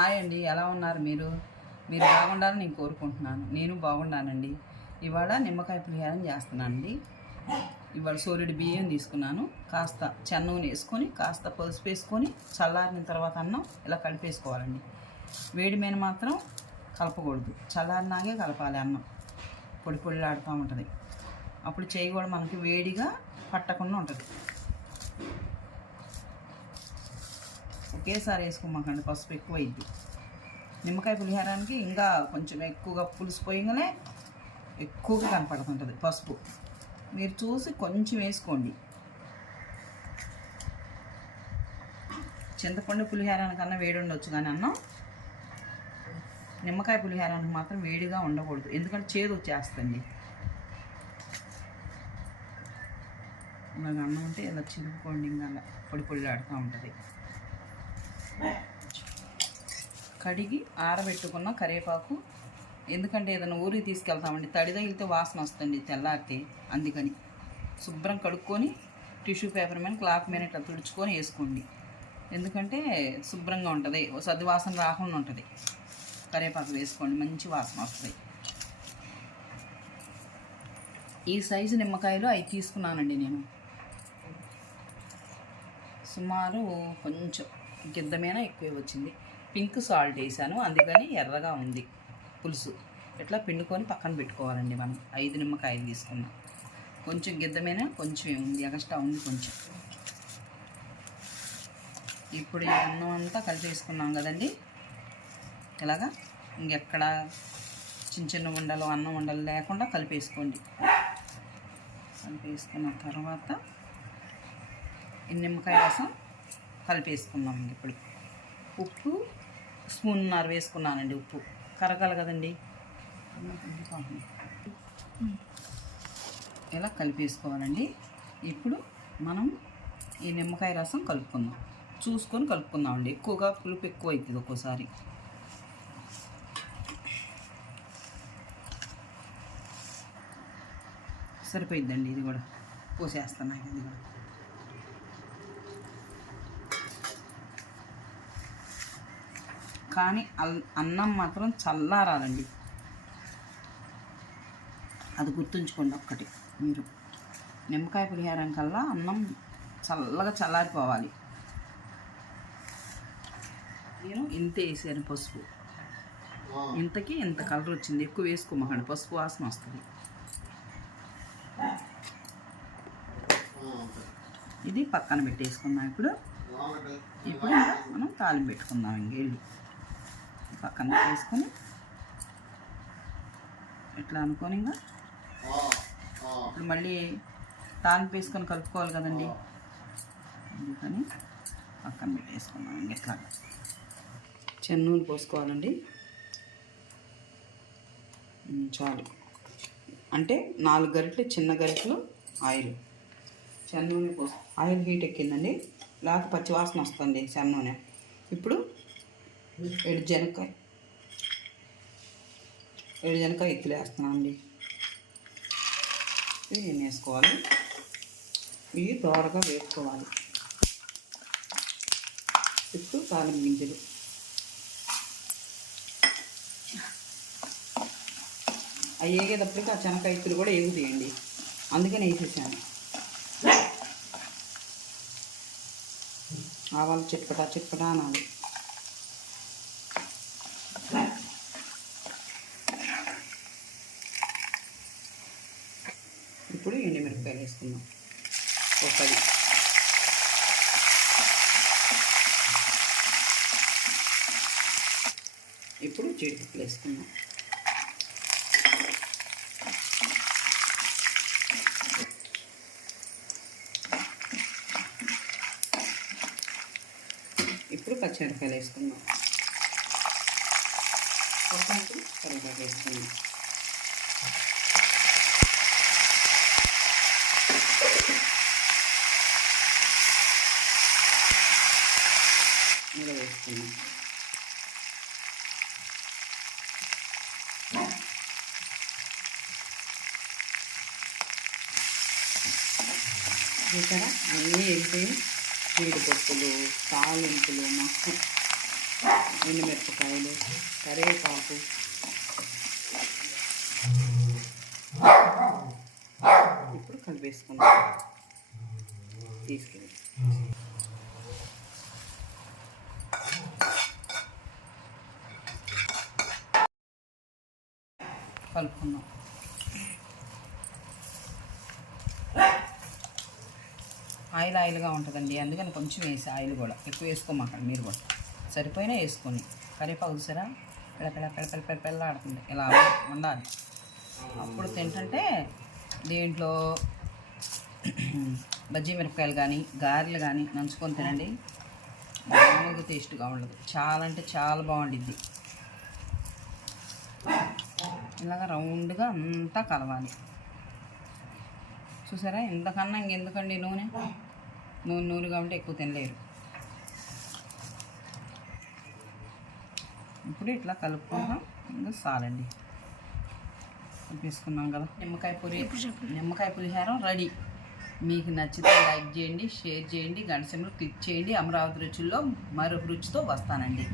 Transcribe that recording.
Hi అండి ఎలా ఉన్నారు మీరు? మీరు బాగుండాలని నేను కోరుకుంటున్నాను. నేను బాగున్నానండి ఇవాళ నిమ్మకాయ పులిహారం చేస్తున్నానండి. ఇవాళ సోరెడు బియ్యం తీసుకున్నాను. కాస్త చెన్నూనె వేసుకొని కాస్త పసుపు వేసుకొని చల్లారిన తర్వాత అన్నం ఇలా కలిపేసుకోవాలండి. వేడి మీద మాత్రం కలపకూడదు. చల్లారినాగే కలపాలి అన్నం. పొడి పొడిలాడుతూ ఉంటుంది. అప్పుడు చేయి కూడా మనకి వేడిగా పట్టకుండా ఉంటుంది. ఒకేసారి వేసుకోమాకండి పసుపు ఎక్కువ అయింది నిమ్మకాయ పులిహారానికి ఇంకా కొంచెం ఎక్కువగా పులుసు పోయగానే ఎక్కువగా కనపడుతుంటుంది పసుపు. మీరు చూసి కొంచెం వేసుకోండి. చింతపండు పులిహారానికన్నా వేడి ఉండొచ్చు కానీ అన్నం నిమ్మకాయ పులిహారానికి మాత్రం వేడిగా ఉండకూడదు. ఎందుకంటే చేదు వచ్చేస్తుంది. ఇలాగ అన్నం ఉంటే ఇలా చిలుపుకోండి ఇంకా అలా పొడి పొడిలాడుతూ ఉంటుంది. కడిగి ఆరబెట్టుకున్న కరివేపాకు. ఎందుకంటే ఏదైనా ఊరికి తీసుకెళ్తామండి తడి తగిలితే వాసన వస్తుంది తెల్లారితే. అందుకని శుభ్రం కడుక్కొని టిష్యూ పేపర్ మీద క్లాత్ మీద ఇట్లా తుడుచుకొని వేసుకోండి. ఎందుకంటే శుభ్రంగా ఉంటుంది సర్ది వాసన రాకుండా ఉంటుంది. కరివేపాకు వేసుకోండి మంచి వాసన వస్తుంది. ఈ సైజు నిమ్మకాయలు అవి తీసుకున్నానండి నేను. సుమారు కొంచెం గిద్దమైన ఎక్కువ వచ్చింది. పింక్ సాల్ట్ వేసాను. అందుకని ఎర్రగా ఉంది పులుసు. ఇట్లా పిండుకొని పక్కన పెట్టుకోవాలండి మనం. ఐదు నిమ్మకాయలు తీసుకున్నాం. కొంచెం గిద్దమైన? కొంచెం ఉంది. ఎగస్ట్రా ఉంది కొంచెం. ఇప్పుడు ఈ అన్నం అంతా కలిపేసుకున్నాం కదండి. ఇలాగా ఇంకెక్కడ చిన్న చిన్న ఉండలు అన్నం ఉండలు లేకుండా కలిపేసుకోండి. కలిపేసుకున్న తర్వాత నిమ్మకాయ రసం కలిపేసుకున్నాం ఇప్పుడు. ఉప్పు స్పూన్నర వేసుకున్నానండి ఉప్పు. కరగాలి కదండి. ఇలా కలిపేసుకోవాలండి. ఇప్పుడు మనం ఈ నిమ్మకాయ రసం కలుపుకుందాం. చూసుకొని కలుపుకుందామండి. ఎక్కువగా పులుపు ఎక్కువ అవుతుంది ఒక్కోసారి. సరిపోయిద్దండి ఇది కూడా. పోసేస్తున్నా ఇది కూడా. కానీ అల్ అన్నం మాత్రం చల్లారాలండి. అది గుర్తుంచుకోండి ఒక్కటి మీరు. నిమ్మకాయ పులిహారం కల్లా అన్నం చల్లగా చల్లారిపోవాలి. నేను ఇంత వేసాను పసుపు. ఇంతకి ఇంత కలర్ వచ్చింది. ఎక్కువ వేసుకోమాకండి. పసుపు వాసన వస్తుంది. ఇది పక్కన పెట్టేసుకుందాం ఇప్పుడు. ఇప్పుడు మనం తాలింపు పెట్టుకుందాం ఇంకెళ్ళి పక్కన పెట్టేసుకొని ఇట్లా అనుకొని ఇంకా ఇప్పుడు మళ్ళీ తాలింపు వేసుకొని కలుపుకోవాలి కదండి. అందుకని పక్కన పెట్టేసుకున్నాం ఇంక ఇట్లా చెన్నూలు పోసుకోవాలండి. చాలు. అంటే నాలుగు గరిటెలు చిన్న గరిటెలు ఆయిల్. చెన్నూనె పోసు ఆయిల్ హీట్ ఎక్కిందండి. లేకపోతే పచ్చి వాసన వస్తుంది చెన్నూనె ఇప్పుడు ఏడు జనకాయ. ఏడు జనకాయ ఎత్తులు వేస్తున్నాను అండి. ఇవి వేసుకోవాలి? ఇవి దోరగా వేసుకోవాలి చుట్టూ తాలిం గింజలు. అవి వేగేటప్పటికి ఆ చెనకాయ ఎత్తులు కూడా ఏగుతాయండి. అందుకని వేసేసాను. ఆవాలు చిట్పటా చిట్పటా అనాలి. ఇప్పుడు ఎండుమిరపకాయలు వేసుకుందాం. ఒక పది. ఇప్పుడు జీడిపప్పులు వేసుకుందాం. ఇప్పుడు పచ్చిమిరపకాయలు వేసుకుందాం. ఒక కరివేపాకు వేసుకుందాం. ఇలా వేసుకుందాం ఇక్కడ అన్నీ వేగిపోయి జీడిపప్పులు తాలింపులు మొత్తం ఎండుమిరపకాయలు కరివేపాకు. ఇప్పుడు కలిపేసుకుందాం. తీసుకెళ్ళి కలుపుకుందాం. ఆయిల్ ఆయిల్గా ఉంటుందండి. అందుకని కొంచెం వేసి ఆయిల్ కూడా ఎక్కువ వేసుకోమాకండి మీరు కూడా. సరిపోయినా వేసుకొని కరివేపాకు చూసారా? పిల్లపిల్ల పిల్లపిల్ల పిల్ల ఆడుతుంది. ఇలా ఉండాలి. అప్పుడు తింటుంటే దీంట్లో బజ్జీ మిరపకాయలు కానీ గారెలు కానీ నంచుకొని తినండి. మామూలుగా టేస్ట్గా ఉండదు. చాలా అంటే చాలా బాగుండిద్ది. ఇలాగ రౌండ్గా అంతా కలవాలి. చూసారా? ఎంతకన్నా ఇంకెందుకండి నూనె? నూనె నూనె కాబట్టి ఎక్కువ తినలేరు. ఇప్పుడు ఇట్లా కలుపుకుంటాం ఇంకా చాలండి కలిపేసుకున్నాం కదా. నిమ్మకాయ పులి నిమ్మకాయ పులిహారం రెడీ. మీకు నచ్చితే లైక్ చేయండి షేర్ చేయండి గంట క్లిక్ చేయండి. అమరావతి రుచుల్లో మరొక రుచితో వస్తానండి.